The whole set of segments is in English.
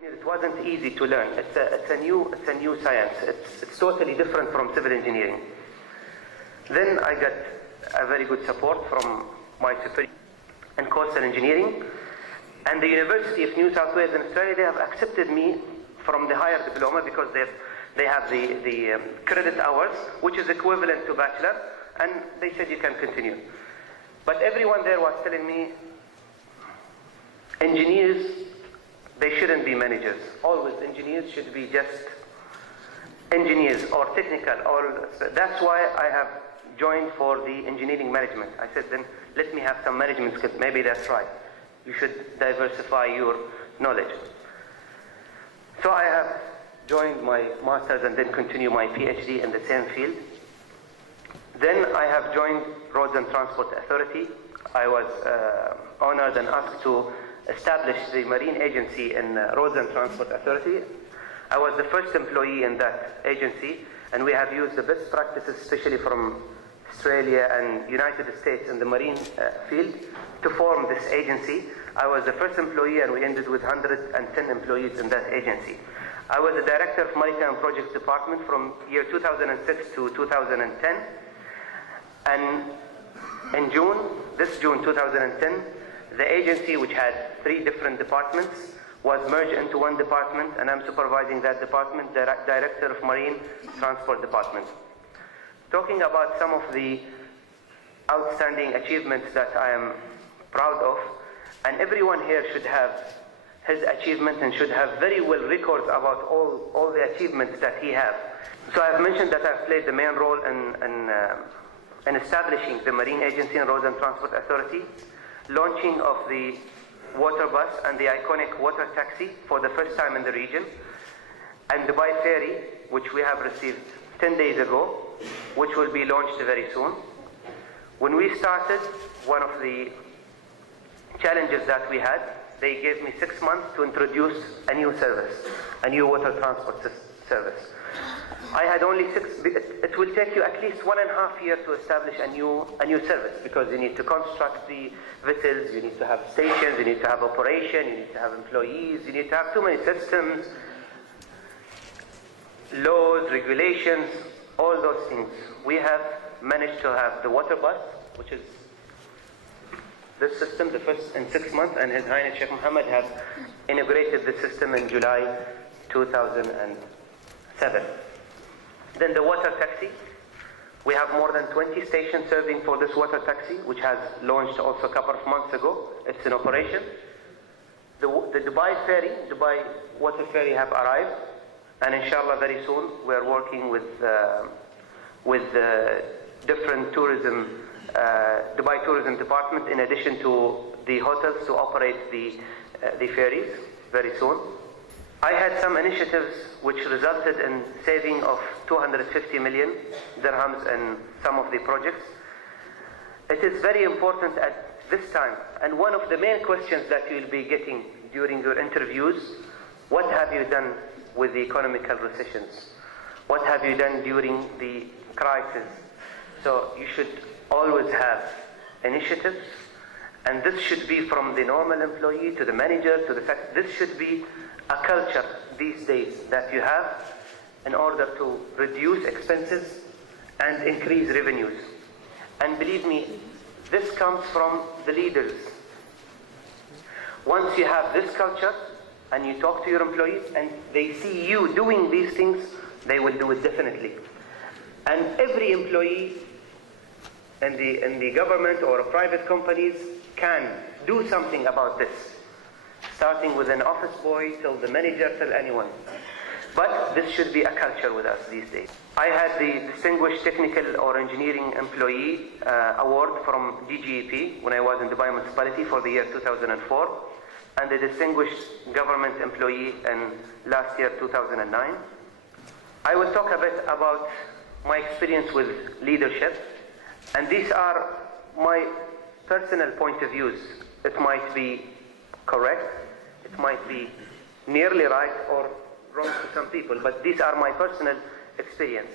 It wasn't easy to learn. It's a new science. It's totally different from civil engineering. Then I got a very good support from my superior in coastal engineering, and the University of New South Wales in Australia, they have accepted me from the higher diploma because they have the credit hours, which is equivalent to bachelor, and they said you can continue. But everyone there was telling me, engineers, they shouldn't be managers. Always engineers should be just engineers or technical. That's why I have joined for the engineering management. I said, then let me have some management skills. Maybe that's right. You should diversify your knowledge. So I have joined my master's and then continue my PhD in the same field. Then I have joined Roads and Transport Authority. I was honored and asked to establish the marine agency in Roads and Transport Authority. I was the first employee in that agency, and we have used the best practices, especially from Australia and United States in the marine field, to form this agency. I was the first employee, and we ended with 110 employees in that agency. I was the Director of Maritime Projects Department from year 2006 to 2010. And in this June 2010, the agency, which had 3 different departments, was merged into one department, and I'm supervising that department, Director of Marine Transport Department. Talking about some of the outstanding achievements that I am proud of, and everyone here should have his achievement and should have very well records about all the achievements that he has. So I've mentioned that I've played the main role in establishing the Marine Agency and Roads and Transport Authority, launching of the water bus and the iconic water taxi for the first time in the region, and Dubai Ferry, which we have received 10 days ago, which will be launched very soon. When we started, one of the challenges that we had, they gave me 6 months to introduce a new service, a new water transport service. I had only 6. It will take you at least 1.5 years to establish a new service, because you need to construct the vessels, you need to have stations, you need to have operation, you need to have employees, you need to have too many systems, laws, regulations, all those things. We have managed to have the water bus, which is this system, the first in 6 months, and His Highness Sheikh Mohammed has integrated the system in July 2007. Then the water taxi. We have more than 20 stations serving for this water taxi, which has launched also a couple of months ago. It's in operation. The Dubai Ferry, Dubai Water Ferry have arrived, and inshallah very soon we are working with different tourism, Dubai Tourism Department, in addition to the hotels, to operate the ferries very soon. I had some initiatives which resulted in saving of 250 million dirhams in some of the projects. It is very important at this time, and one of the main questions that you'll be getting during your interviews, what have you done with the economical recessions? What have you done during the crisis? So you should always have initiatives, and this should be from the normal employee to the manager to the fact. This should be a culture these days that you have in order to reduce expenses and increase revenues. And believe me, this comes from the leaders. Once you have this culture and you talk to your employees and they see you doing these things, they will do it definitely. And every employee in the government or private companies can do something about this, starting with an office boy till the manager, till anyone. But this should be a culture with us these days. I had the Distinguished Technical or Engineering Employee Award from DGEP when I was in Dubai Municipality for the year 2004, and the Distinguished Government Employee in last year, 2009. I will talk a bit about my experience with leadership, and these are my personal point of views. It might be correct, it might be nearly right or wrong to some people, but these are my personal experience.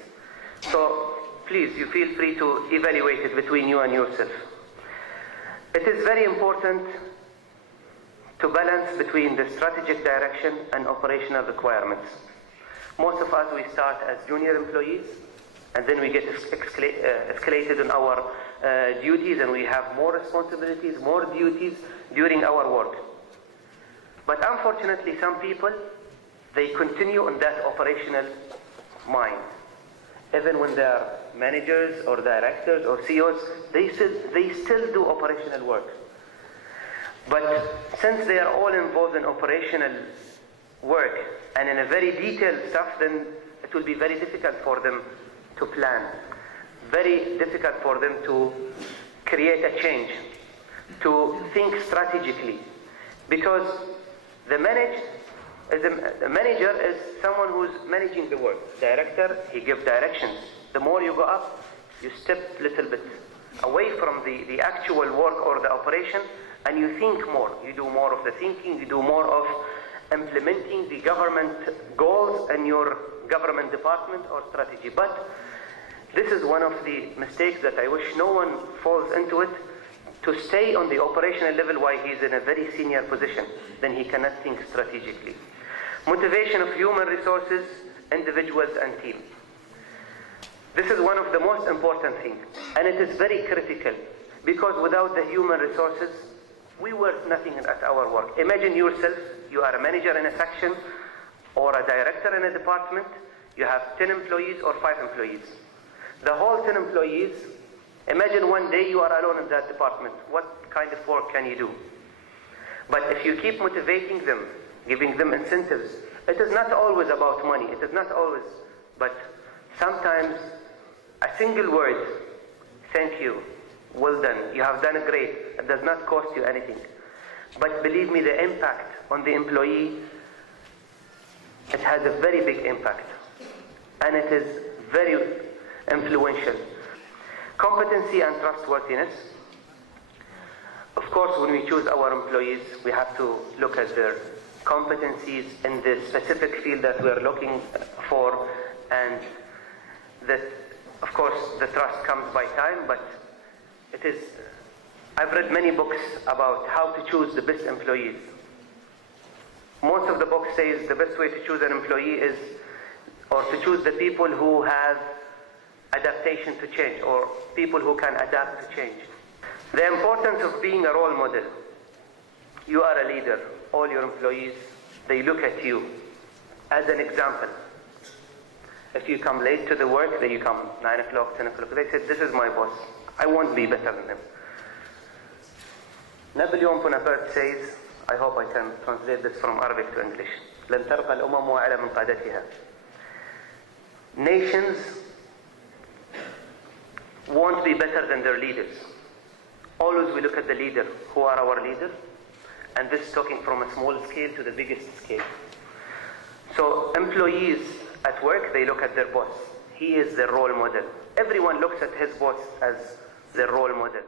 So please, you feel free to evaluate it between you and yourself. It is very important to balance between the strategic direction and operational requirements. Most of us, we start as junior employees, and then we get escalated in our duties, and we have more responsibilities, more duties during our work. But unfortunately, some people, they continue on that operational mind. Even when they are managers or directors or CEOs, they still do operational work. But since they are all involved in operational work and in a very detailed stuff, then it will be very difficult for them to plan, very difficult for them to create a change, to think strategically. Because the manager is someone who's managing the work. Director, he gives directions. The more you go up, you step a little bit away from the actual work or the operation, and you think more. You do more of the thinking, you do more of implementing the government goals in your government department or strategy. But this is one of the mistakes that I wish no one falls into it, to stay on the operational level while he's in a very senior position. Then he cannot think strategically. Motivation of human resources, individuals and teams. This is one of the most important things, and it is very critical, because without the human resources, we worth nothing at our work. Imagine yourself, you are a manager in a section or a director in a department, you have 10 employees or 5 employees. The whole 10 employees, imagine one day you are alone in that department. What kind of work can you do? But if you keep motivating them, giving them incentives, it is not always about money, it is not always, but sometimes a single word, thank you, well done, you have done great, it does not cost you anything. But believe me, the impact on the employee, it has a very big impact, and it is very influential. Competency and trustworthiness. Of course, when we choose our employees, we have to look at their competencies in the specific field that we are looking for, and that, of course, the trust comes by time, but it is, I've read many books about how to choose the best employees. Most of the books says the best way to choose an employee is, or to choose the people who have adaptation to change, or people who can adapt to change. The importance of being a role model. You are a leader. All your employees, they look at you as an example. If you come late to the work, then you come 9 o'clock, 10 o'clock, they said, this is my boss. I won't be better than him. Napoleon Bonaparte says, I hope I can translate this from Arabic to English, لن ترقى الأمم على من قادتها. Nations won't be better than their leaders. Always we look at the leader. Who are our leaders? And this is talking from a small scale to the biggest scale. So employees at work, they look at their boss. He is their role model. Everyone looks at his boss as their role model.